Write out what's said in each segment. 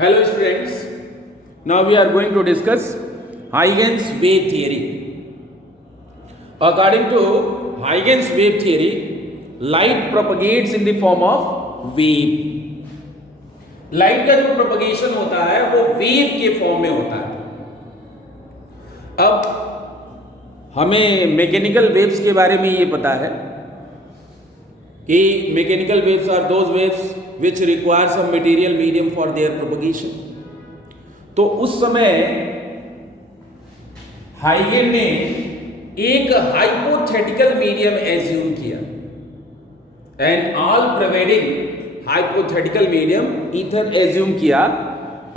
Hello students, now we are going to discuss Huygens wave theory. According to Huygens wave theory, light propagates in the form of wave. Light का जो propagation होता है वो wave के form में होता है. अब हमें मैकेनिकल वेव्स के बारे में ये पता है कि mechanical waves are those waves which require some material medium for their propagation. तो उस समय हाइगेन ने एक हाइपोथेटिकल मीडियम एज्यूम किया and all prevailing hypothetical medium ether assume किया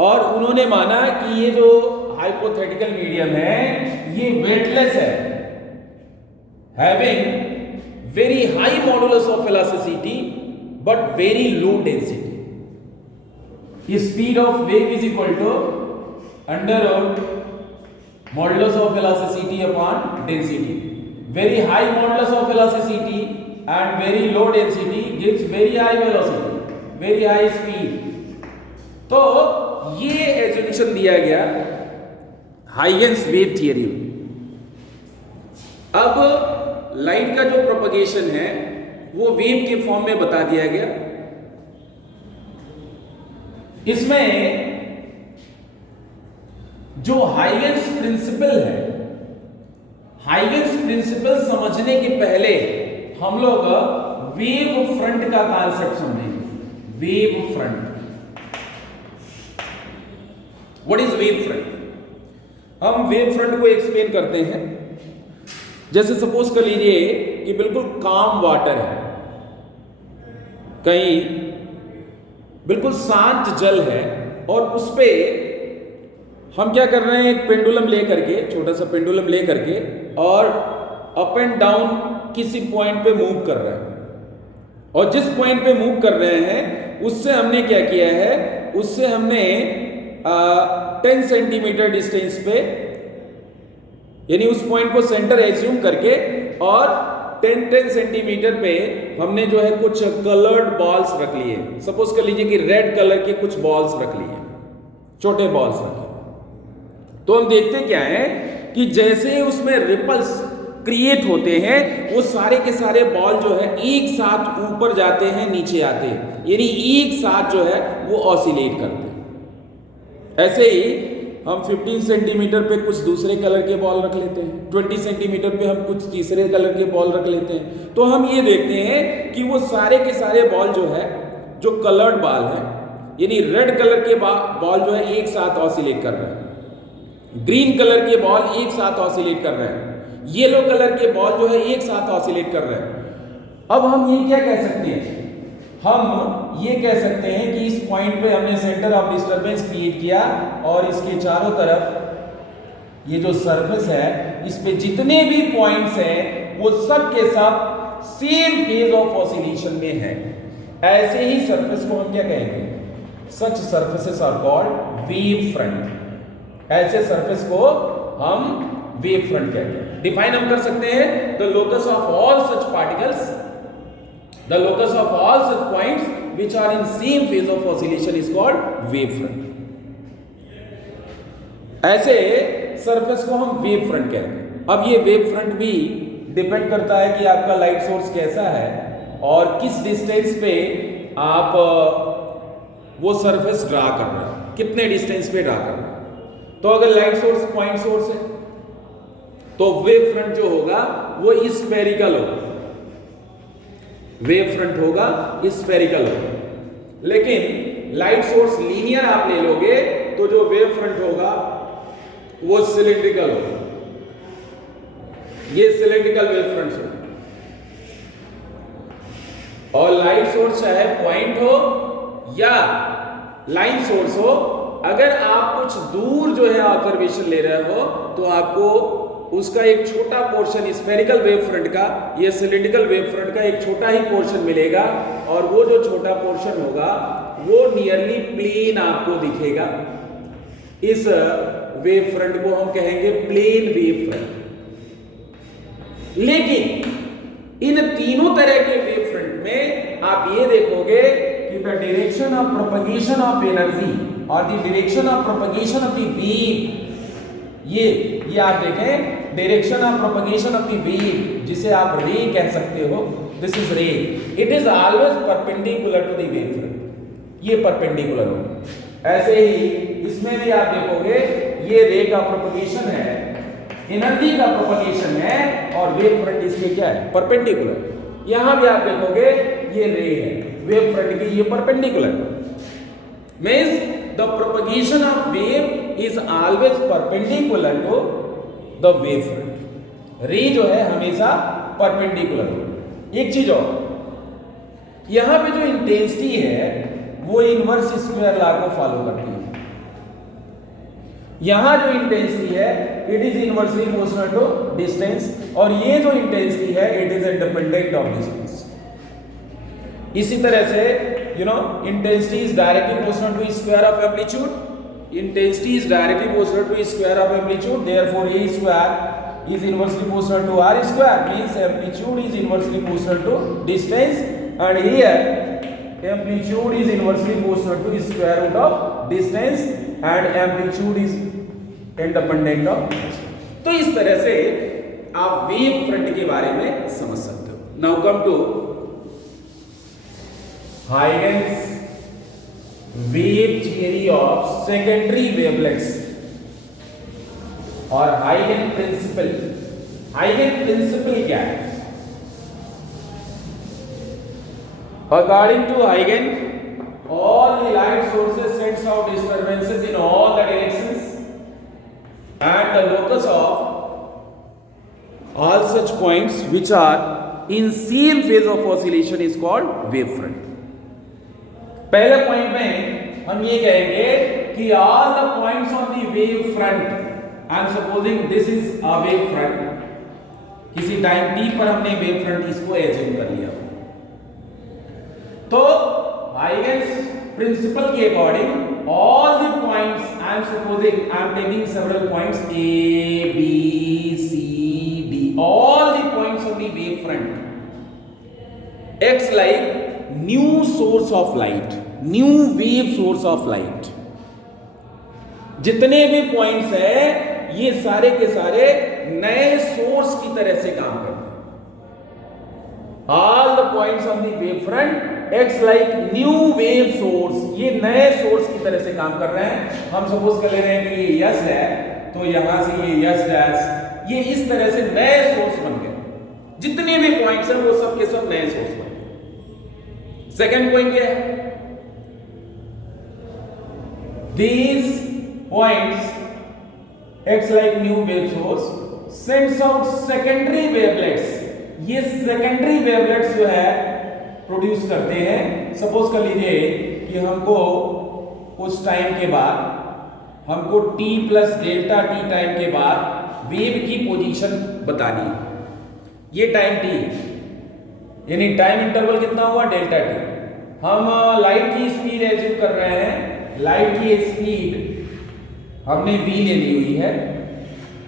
और उन्होंने माना कि ये जो हाइपोथेटिकल मीडियम है ये वेटलेस है, having very high modulus of elasticity but very low density. Speed of wave is equal to under modulus of elasticity upon density. Very high modulus of elasticity and very low density gives very high velocity, very high speed. तो ये एज्यूमेशन दिया गया हाइगेन्स wave theory में. अब light का जो propagation है वो वेव के फॉर्म में बता दिया गया. इसमें जो हाइगेन्स प्रिंसिपल है, हाइगेन्स प्रिंसिपल समझने के पहले हम लोग वेव फ्रंट का कॉन्सेप्ट समझेंगे. Wave front, what is wave front? हम वेव फ्रंट को एक्सप्लेन करते हैं. जैसे सपोज कर लीजिए कि बिल्कुल काम वाटर है, कहीं बिल्कुल शांत जल है और उस पे हम क्या कर रहे हैं, एक पेंडुलम ले करके, छोटा सा पेंडुलम ले करके और अप एंड डाउन किसी पॉइंट पे मूव कर रहे हैं. और जिस पॉइंट पे मूव कर रहे हैं उससे हमने क्या किया है, उससे हमने 10 सेंटीमीटर डिस्टेंस पे, यानी उस पॉइंट को सेंटर एज्यूम करके और 10 सेंटीमीटर पे हमने जो है कुछ कलर्ड बॉल्स रख लिए. सपोज कर लीजिए कि रेड कलर के कुछ बॉल्स रख लिए, छोटे बॉल्स रखे. तो हम देखते क्या है कि जैसे उसमें रिपल्स क्रिएट होते हैं वो सारे के सारे बॉल जो है एक साथ ऊपर जाते हैं, नीचे आते हैं, यानी एक साथ जो है वो ऑसिलेट करते हैं. ऐसे ही हम 15 सेंटीमीटर पे कुछ दूसरे कलर के बॉल रख लेते हैं, 20 सेंटीमीटर पे हम कुछ तीसरे कलर के बॉल रख लेते हैं. तो हम ये देखते हैं कि वो सारे के सारे बॉल जो है, जो कलर्ड बॉल है, यानी रेड कलर के बॉल जो है एक साथ ऑसिलेट कर रहे हैं, ग्रीन कलर के बॉल एक साथ ऑसिलेट कर रहे हैं, येलो कलर के बॉल जो है एक साथ ऑसिलेट कर रहे हैं. अब हम ये क्या कह सकते हैं, हम ये कह सकते हैं कि इस पॉइंट पे हमने सेंटर ऑफ डिस्टरबेंस क्रिएट किया और इसके चारों तरफ ये जो सरफेस है इस पे जितने भी पॉइंट्स हैं वो सब के सब सेम फेज ऑफ ऑसिलेशन में है. ऐसे ही सरफेस को हम क्या कहेंगे, such surfaces are called wave front. ऐसे सरफेस को हम वेव फ्रंट कहते हैं. डिफाइन हम कर सकते हैं, the locus of all such particles, the locus of all such points which are in same phase of oscillation is called wave front. ऐसे सरफेस को हम वेव फ्रंट कहते हैं. अब ये वेव फ्रंट भी डिपेंड करता है कि आपका लाइट सोर्स कैसा है और किस डिस्टेंस पे आप वो सरफेस ड्रा कर रहे हैं, कितने डिस्टेंस पे ड्रा कर रहे हैं. तो अगर लाइट सोर्स पॉइंट सोर्स है तो वेव फ्रंट जो होगा वो स्फेरिकल होगा, वेव फ्रंट होगा स्फेरिकल होगा. लेकिन लाइट सोर्स लीनियर आप ले लोगे तो जो वेव फ्रंट होगा वो सिलिंड्रिकल होगा. ये सिलिंड्रिकल वेव फ्रंट होगा. और लाइट सोर्स चाहे पॉइंट हो या लाइन सोर्स हो, अगर आप कुछ दूर जो है ऑब्जर्वेशन ले रहे हो तो आपको उसका एक छोटा पोर्शन स्फेरिकल वेव फ्रंट का, ये सिलिंड्रिकल वेव फ्रंट का एक छोटा ही पोर्शन मिलेगा और वो जो छोटा पोर्शन होगा वो नियरली प्लेन आपको दिखेगा. इस वेव फ्रंट को हम कहेंगे प्लेन वेव फ्रंट. लेकिन इन तीनों तरह के वेव फ्रंट में आप ये देखोगे कि the direction of propagation of energy और the direction of propagation of the wave, ये आप देखें direction of propagation of the wave जिसे आप रे कह सकते हो, this is ray, it is always perpendicular to the wave front, ये परपेंडिकुलर हो। ऐसे ही इसमें भी आप देखोगे ये रे का प्रोपगेशन है, एनर्जी का प्रोपगेशन है और वेव फ्रंट इसके क्या है, परपेंडिकुलर। यहां भी आप देखोगे ये रे है, वेव फ्रंट की ये perpendicular, means the propagation of wave is always perpendicular to the wave front. Ray जो है हमेशा परपेंडिकुलर हो। एक चीज और, यहां पे जो इंटेंसिटी है वो इनवर्स स्क्वायर लॉ को फॉलो करती है। यहां जो इंटेंसिटी है it is inversely proportional to distance, और ये जो इंटेंसिटी है it is independent of distance. इसी तरह से intensity is directly proportional to square of amplitude, intensity is directly proportional to square of amplitude, therefore A square is inversely proportional to r square, means amplitude is inversely proportional to distance, and here amplitude is inversely proportional to square root of distance and amplitude is independent of. तो इस तरह से आप wave front के बारे में समझ सकते हो। Now come to Huygens wave theory of secondary wavelets और हाइगन प्रिंसिपल। हाइगन प्रिंसिपल क्या है? According to Huygen, all the light sources sends out disturbances in all the directions, and the locus of all such points which are in same phase of oscillation is called wave front. पहले point में हम ये कहेंगे कि all the points on the wave front, I am supposing this is a wave front, किसी time t पर हमने wave front इसको एज्यूम कर लिया, तो हाइगन्स प्रिंसिपल के according all the points, I am supposing I am taking several points A B C D, all the points of the wave front acts like new source of light, new wave source of light. जितने भी points है ये सारे के सारे नए source की तरह से काम करते हैं। All the points of the wave front acts like new wave source, ये नए सोर्स की तरह से काम कर रहे हैं। हम सपोज कर ले रहे हैं कि ये यस है, तो यहां से ये यस डैश, ये इस तरह से नए सोर्स बन गए। जितने भी पॉइंट्स हैं वो सब के सब नए सोर्स बन गए। सेकंड पॉइंट क्या है? These points acts like new wave source, sends out secondary wavelets। ये secondary wavelets जो है प्रोड्यूस करते हैं। सपोज कर लीजिए कि हमको कुछ टाइम के बाद, हमको t plus delta T time के बाद वेव की पोजीशन बतानी है। ये टाइम t, यानी टाइम इंटरवल कितना हुआ, डेल्टा टी। हम लाइट की स्पीड एज्यूम कर रहे हैं, लाइट की स्पीड हमने v ले ली हुई है,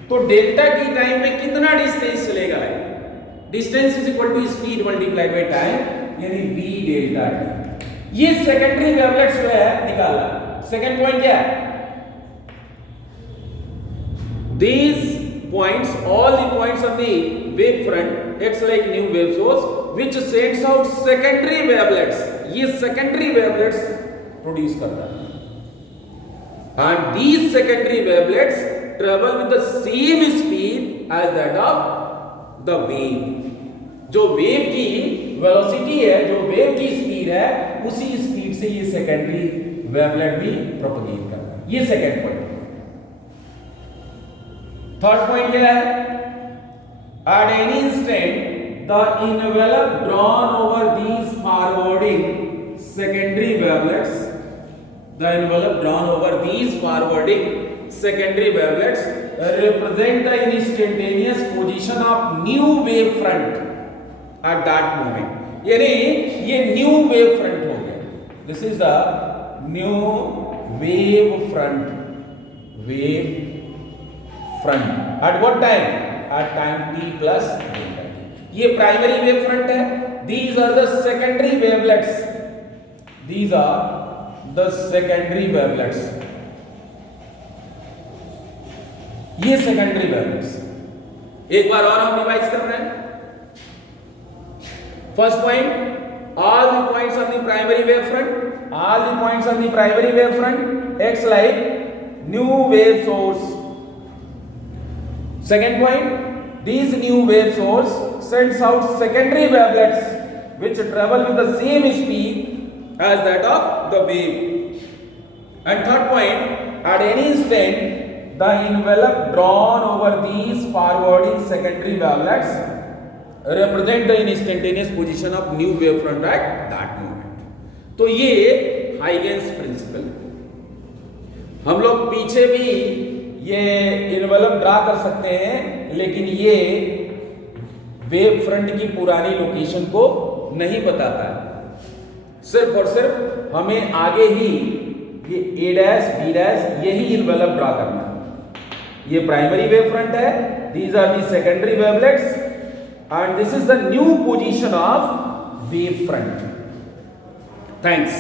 तो डेल्टा टी टाइम में कितना डिस्टेंस चलेगा light? Distance is equal to speed multiply by time, यानी v डेल्टा टी। ये सेकेंडरी वेवलेट्स जो है निकालना। सेकंड पॉइंट क्या है? These points, all the points on the wave front acts like new wave source which sends out secondary wavelets। ये secondary wavelets produce करता है, and these secondary wavelets travel with the same speed as that of the wave। जो wave की velocity है, जो wave की speed है, उसी स्पीड से ये सेकेंडरी वेवलेट भी प्रोपगेट करता है। ये सेकंड पॉइंट। थर्ड पॉइंट क्या है? At any instant the envelope drawn over these forwarding secondary wavelets, the envelope drawn over these forwarding secondary wavelets represent the instantaneous position of new wave front at that moment। यानी ये new wave front हो गया। This is the new wave front, wave front at what time? At time t plus delta t. ये primary wave front है। These are the secondary wavelets these are the secondary wavelets. ये secondary wavelets. एक बार और हम revise कर रहे हैं. First point, all the points on the primary wavefront acts like new wave source. Second point, these new wave source sends out secondary wavelets which travel with the same speed as that of the wave. And third point, at any instant, the envelope drawn over these forwarding secondary wavelets represent the instantaneous position of new wavefront at that moment. तो ये Huygens principal है. हम लोग पीछे भी ये envelope draw कर सकते हैं, लेकिन ये वेव फ्रंट की पुरानी लोकेशन को नहीं बताता है. सिर्फ और सिर्फ हमें आगे ही ये A डैश B डैश यही इन्वेलप ड्रा करना है. ये प्राइमरी वेव फ्रंट है, these are the secondary wavelets and this is the new position of wave front. Thanks.